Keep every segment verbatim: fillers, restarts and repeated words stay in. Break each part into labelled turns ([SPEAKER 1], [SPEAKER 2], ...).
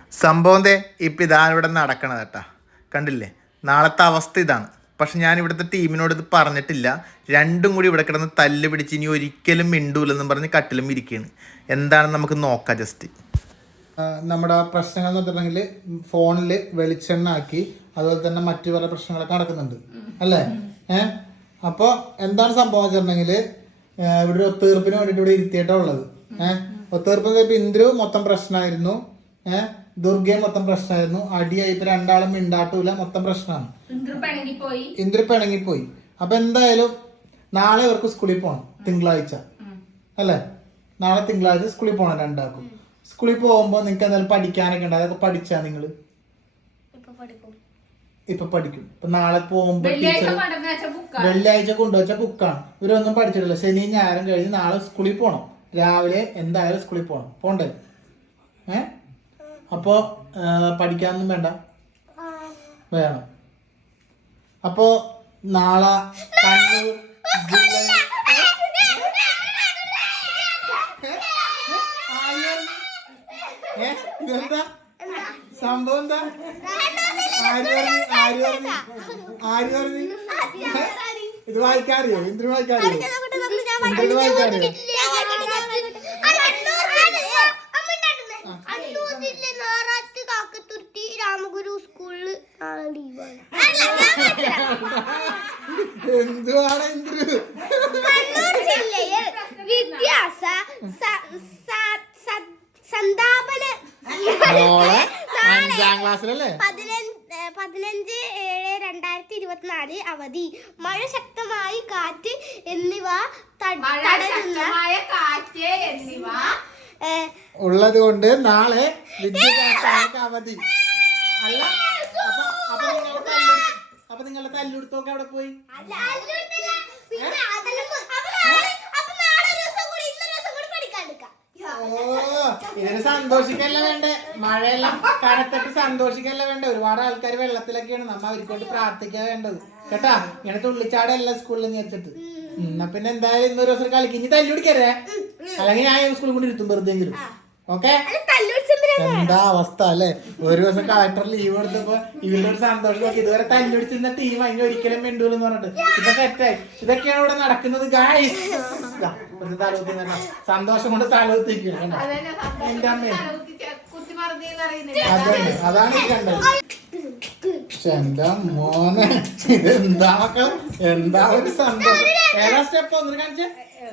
[SPEAKER 1] സംഭവം ദേ ഇപ്പം ഇതാണ് ഇവിടെ നടക്കണത് കേട്ടാ, കണ്ടില്ലേ? നാളത്തെ അവസ്ഥ ഇതാണ്. പക്ഷെ ഞാൻ ഇവിടുത്തെ ടീമിനോട് ഇത് പറഞ്ഞിട്ടില്ല. രണ്ടും കൂടി ഇവിടെ കിടന്ന് തല്ല് പിടിച്ച് ഇനി ഒരിക്കലും മിണ്ടൂലെന്നും പറഞ്ഞ് കട്ടിലും ഇരിക്കുകയാണ്. എന്താണെന്ന് നമുക്ക് നോക്കാം ജസ്റ്റ്. നമ്മുടെ പ്രശ്നങ്ങൾ എന്ന് പറഞ്ഞിട്ടുണ്ടെങ്കിൽ ഫോണിൽ വെളിച്ചെണ്ണ ആക്കി, അതുപോലെ തന്നെ മറ്റു പല പ്രശ്നങ്ങളൊക്കെ നടക്കുന്നുണ്ട് അല്ലേ? ഏഹ് അപ്പോൾ എന്താണ് സംഭവം വെച്ചിട്ടുണ്ടെങ്കിൽ ഇവിടെ ഒരു ഒത്തീർപ്പിന് വേണ്ടിയിട്ട് ഇവിടെ ഇരുത്തിയിട്ടാണ് ഉള്ളത്. ഏഹ് ഒത്തീർപ്പ് ഇപ്പം ഇന്ദ്രു മൊത്തം പ്രശ്നമായിരുന്നു, ഏഹ് ദുർഗയും മൊത്തം പ്രശ്നമായിരുന്നു. അടിയായി ഇപ്പൊ രണ്ടാളും മിണ്ടാട്ടൂല, മൊത്തം പ്രശ്നമാണ്. ഇന്ദ്രു പിണങ്ങിപ്പോയി. അപ്പൊ എന്തായാലും നാളെ ഇവർക്ക് സ്കൂളിൽ പോകണം, തിങ്കളാഴ്ച അല്ലേ? നാളെ തിങ്കളാഴ്ച സ്കൂളിൽ പോകണം രണ്ടാൾക്കും. സ്കൂളിൽ പോകുമ്പോ നിങ്ങൾക്ക് എന്തായാലും പഠിക്കാനൊക്കെ ഉണ്ട്, അതൊക്കെ പഠിച്ചാ നിങ്ങള് ഇപ്പൊ പഠിക്കും. ഇപ്പൊ നാളെ പോകുമ്പോ ടീച്ചർ വെള്ളിയാഴ്ച കൊണ്ടുവച്ച ബുക്കാണ്, ഇവരൊന്നും പഠിച്ചിട്ടില്ല. ശനിയും ഞായറും കഴിഞ്ഞ് നാളെ സ്കൂളിൽ പോകണം. രാവിലെ എന്തായാലും സ്കൂളിൽ പോകണം, പോണ്ടേ? ഏഹ് അപ്പോ പഠിക്കാനൊന്നും വേണ്ട, വേണം. അപ്പോ നാളെ കണ്ണൂർ ഇതെന്താ സംഭവം? എന്താ ആര് പറഞ്ഞു? ആര് പറഞ്ഞു? ആര് പറഞ്ഞു? ഇത് വായിക്കാറിയോ? ഇന്ദ്രു വായിക്കാറിയോ? ഇന്ദ്രു വായിക്കാറിയോ? എന്തുവാണ് ഇന്ദ്രു?
[SPEAKER 2] കണ്ണൂർ ജില്ലയിൽ വിദ്യാസ സന്താപന
[SPEAKER 1] അഞ്ചാം ക്ലാസ്സിലല്ലേ?
[SPEAKER 2] പതിനഞ്ച് ഏഴ് രണ്ടായിരത്തി ഇരുപത്തിനാല് അവധി. മഴ, ശക്തമായി കാറ്റ് എന്നിവ
[SPEAKER 1] ഉള്ളത് കൊണ്ട് നാളെ വിദ്യാഭ്യാസ അവധി. അല്ല അപ്പൊ നിങ്ങളുടെ തല്ലുടുത്തൊക്കെ അവിടെ പോയി. ഓ ഇതിന് സന്തോഷിക്കല്ല വേണ്ടേ? മഴയെല്ലാം കനത്തിട്ട് സന്തോഷിക്കല്ല വേണ്ടേ? ഒരുപാട് ആൾക്കാർ വെള്ളത്തിലൊക്കെയാണ്, നമ്മ അവർക്കൊണ്ട് പ്രാർത്ഥിക്കാൻ വേണ്ടത് കേട്ടാ. ഇങ്ങനെ തുള്ളിച്ചാടല്ല സ്കൂളിൽ നിന്ന് വെച്ചിട്ട്. എന്നാ പിന്നെ എന്തായാലും ഇന്നൊരു ദിവസം കളിക്കും. ഇനി തല്ലുപിടിക്കരുതേ, അല്ലെങ്കിൽ ഞാൻ സ്കൂളിൽ കൊണ്ട് ഇരുത്തും വെറുതെങ്കിലും. ഓക്കെ? എന്താ അവസ്ഥ അല്ലേ? ഒരു ദിവസം കളക്ടർ ലീവ് കൊടുത്തപ്പോ ഇവരുടെ ഒരു സന്തോഷം നോക്കി. ഇതുവരെ തല്ലുപിടിച്ചിരുന്ന ടീം അതിന് ഒരിക്കലും മിണ്ടൂലെന്ന് പറഞ്ഞിട്ട് ഇതൊക്കെ തെറ്റായി. ഇതൊക്കെയാണ് ഇവിടെ നടക്കുന്നത് ഗായ്സ്. സന്തോഷം കൊണ്ട് തലകുത്തിരിക്കുകയാണ് എന്റെ അമ്മ. അതന്നെ, അതാണ് ഈ കണ്ടത്. എന്റെ മോനെ, ഇതെന്താ മക്കൾ, എന്താ ഒരു സന്തോഷം. ഏതാ സ്റ്റെപ്പ് ഒന്നും കാണിച്ചേ?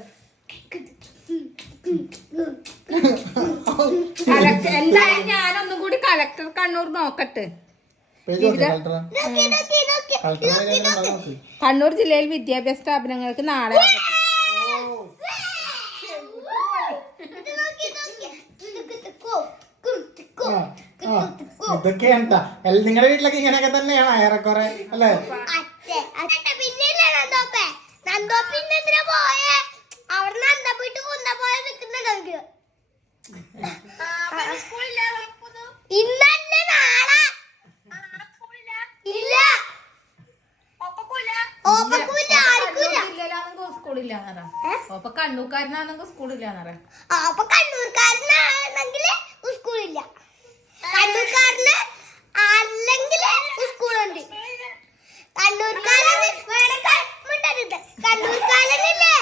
[SPEAKER 3] എന്തായാലും ഞാനൊന്നും കൂടി കളക്ടർ കണ്ണൂർ നോക്കട്ടെ. കണ്ണൂർ ജില്ലയിൽ വിദ്യാഭ്യാസ സ്ഥാപനങ്ങൾക്ക് നാളെ
[SPEAKER 1] ഇതൊക്കെയാണ്ടാ. നിങ്ങളുടെ വീട്ടിലൊക്കെ ഇങ്ങനെയൊക്കെ തന്നെയാണ് ഏറെക്കുറെ അല്ലേ?
[SPEAKER 3] കണ്ണൂർക്കാരനാണെങ്കിൽ സ്കൂളില്ലാന്നറിയാം.
[SPEAKER 2] അപ്പൊ കണ്ണൂർക്കാരനാണെങ്കിൽ സ്കൂളില്ല, കണ്ണൂർക്കാരന് അല്ലെങ്കിൽ സ്കൂളുണ്ട്. കണ്ണൂർക്കാരൻ കണ്ണൂർക്കാരനില്ലേ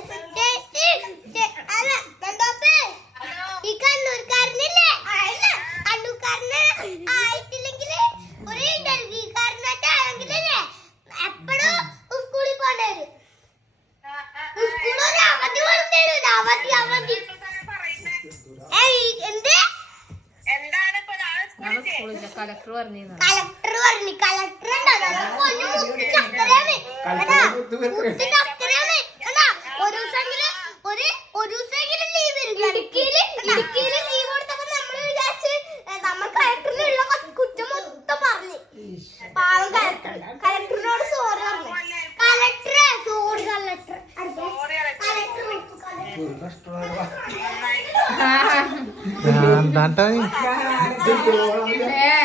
[SPEAKER 2] ഈ കണ്ണൂർക്കാരനില്ലേ കണ്ണൂർക്കാരന് ആയിട്ടില്ലെങ്കിൽ ഒരു ഡൽഹിക്കാരനായിട്ടാണെങ്കിലേ എപ്പോഴും സ്കൂളിൽ പോകേണ്ടി വരും. സ്കൂളൊരു അവധി കൊടുത്തേരും, അവധി അവധി.
[SPEAKER 3] കളക്ടർ പറഞ്ഞു
[SPEAKER 2] കളക്ടർ പറഞ്ഞു കളക്ടർ ചക്കരയാണ് ചക്കരയാണ്. ഒരു ദിവസമെങ്കിലും ഒരു ഒരു ദിവസമെങ്കിലും ലീവ് വരും. ഇടുക്കിയില് ഇടുക്കിയില് ലീവ് കൊടുത്തപ്പോ നമ്മള് വിചാരിച്ച് നമ്മൾ കളക്ടറിനുള്ള കുറ്റം മൊത്തം പറഞ്ഞു. പാവം കളക്ടർ കളക്ടറിനോട് സോറി പറഞ്ഞു. കളക്ടറെ സോറി കളക്ടർ കളക്ടർ